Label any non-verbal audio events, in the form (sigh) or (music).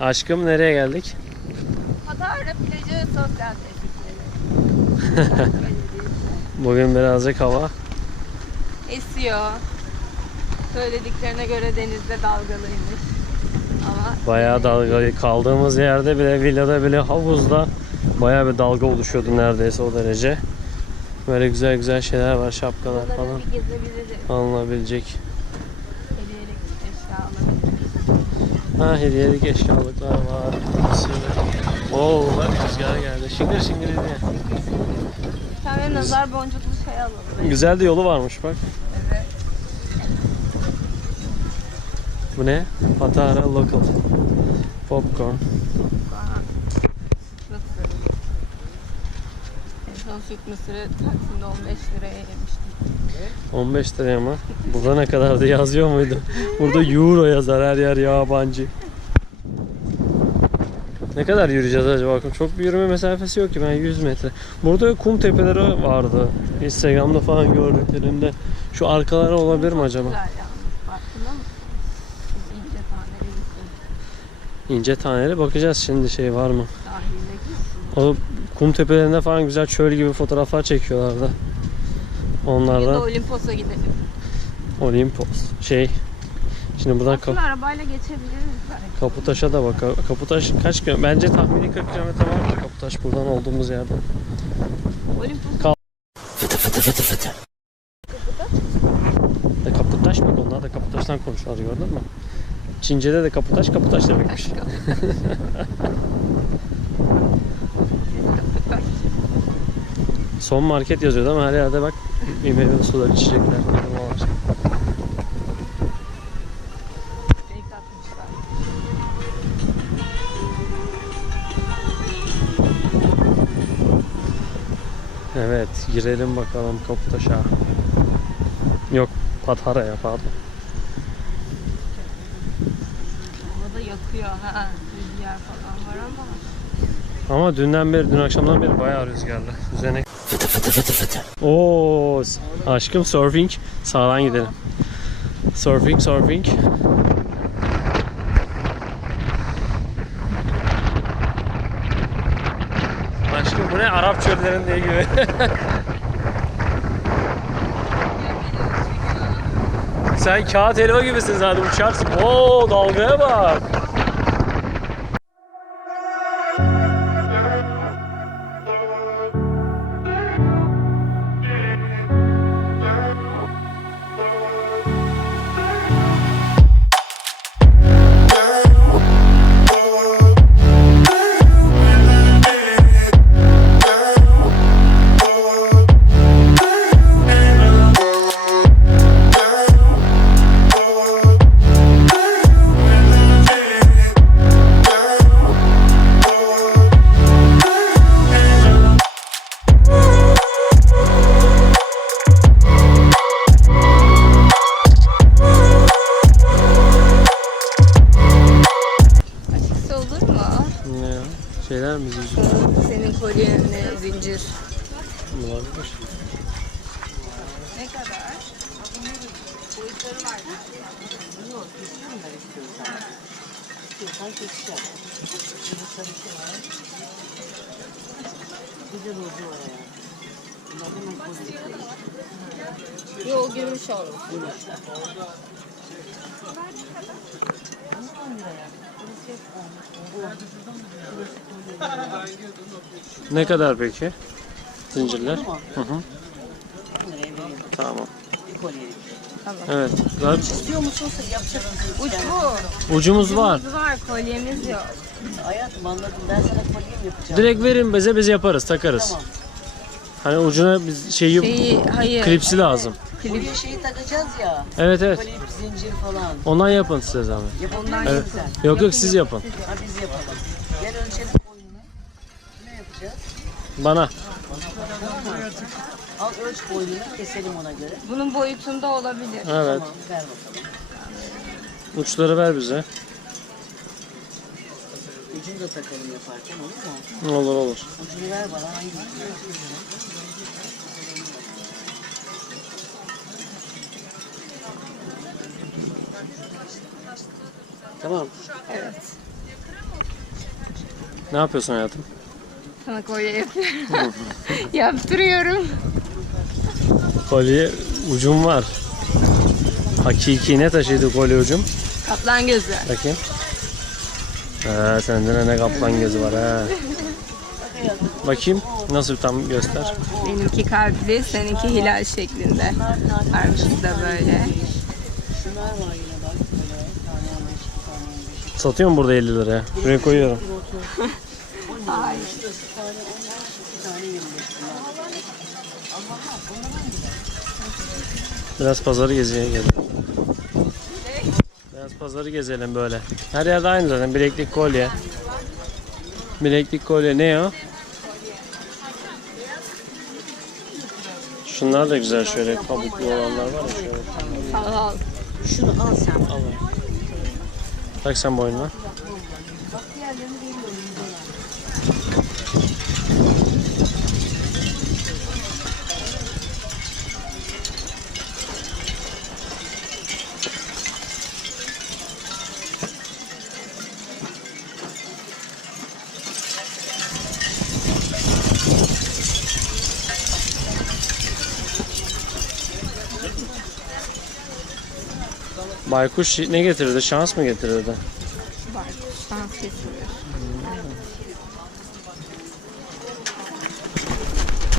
Aşkım nereye geldik? Patara plajı sosyal (laughs) tesisleri. Bugün birazcık hava Esiyor. Söylediklerine göre denizde dalgalıymış. Ama bayağı dalgalı. Kaldığımız yerde bile villada bile havuzda bayağı bir dalga oluşuyordu neredeyse o derece. Böyle güzel güzel şeyler var şapkalar buraları falan alınabilecek. Eşya alabiliriz. Ha hediyelik eşyalıklar var. Sürü. Oo bak rüzgar geldi. Şıngır hediye. Bir tane nazar boncuklu şey alalım. Güzel de yolu varmış bak. Evet. Bu ne? Patara Local. Popcorn. En son süt mısırı Taksim'de 15 liraya yemiştim. 15 liraya mı? Burada ne kadardı yazıyor muydu? Burada euro yazar her yer yabancı. Ne kadar yürüyeceğiz acaba? Çok bir yürüme mesafesi yok ki ben 100 metre. Burada kum tepeleri vardı. Instagram'da falan gördüklerimde. Şu arkaları olabilir mi acaba? İnce taneli bakacağız şimdi şey var mı? O kum tepelerinde falan güzel çöl gibi fotoğraflar çekiyorlardı. Ya da Onlardan Olimpos'a gidelim. Olimpos. Şey. Şimdi buradan Aslında ka- arabayla geçebiliriz belki. Kaputaş'a da bak. Kaputaş kaç kilometre? Bence tahmini 40 kilometre vardır Kaputaş buradan olduğumuz yerden. Olimpos Kal- E, Kaputaş bak onlar da Kaputaş'tan konuşuyorlar gördün mü? Çince'de de Kaputaş Kaputaş demekmiş. (laughs) Son market yazıyordu ama her yerde bak meyve suları içecekler. Evet girelim bakalım Kaputaş'a. Yok Patara'ya pardon. Havada yakıyor ha. Rüzgar falan var ama. Ama dünden beri, dün akşamdan beri bayağı rüzgarlı. Üzerine fıtı fıtı fıtı fıtı. Oo, aşkım surfing. Sağdan gidelim. Surfing, surfing. Aşkım bu ne? Arap çöllerinde gibi. (laughs) Sen kağıt helva gibisin zaten uçarsın. Oo dalgaya bak. Şeyler mi yüzü? Senin kolyenle zincir. Olabilir. Ne kadar? Yok gümüş olur. Ne kadar peki? Zincirler? Hı hı. Tamam. Evet. Var. İstiyor musun? Yapacak Uç bu. Ucumuz var. Ucumuz var, kolyemiz yok. Hayatım anladım. Ben sana kolye mi yapacağım? Direkt verin bize biz yaparız takarız. Tamam. Hani ucuna biz şeyi Şeyi, hayır. klipsi lazım. Klip. Kolye şeyi takacağız ya. Evet evet. Kolye, zincir falan. Ondan yapın size zahmet. Yapabilir Ondan Evet. sen? Yok yok siz yapın. Ha biz yapalım. Gel ölçelim boyunu. Ne yapacağız? Bana. Al ölç boynunu keselim ona göre. Bunun boyutunda olabilir. Evet. Tamam ver bakalım. Uçları ver bize. Ucunu da takalım yaparken olur mu? Olur olur. Ucunu ver bana hangi? Tamam. Evet. Ne yapıyorsun hayatım? Sana kolye yapıyorum. (laughs) Yaptırıyorum. Kolye ucum var. Hakiki ne taşıydı kolye ucum? Kaplan gözü. Bakayım. Ha, sende de ne kaplan gözü var ha. Bakayım nasıl tam göster. Benimki kalpli, seninki hilal şeklinde. Karşıda da böyle. Şunlar var yine tane 15. Satıyor mu burada 50 liraya? Şuraya koyuyorum. Hayır. Şurası tane 15, iki tane 25 bunlar. Biraz pazarı gezeye gezelim. Biraz pazarı gezelim böyle. Her yerde aynı zaten. Bileklik kolye. Bileklik kolye ne o? Şunlar da güzel şöyle kabuklu olanlar var ya şöyle. Al al. Şunu al sen. Al. Tak sen boynuna. Baykuş ne getirdi? Şans mı getirdi? Var. Şans getiriyor.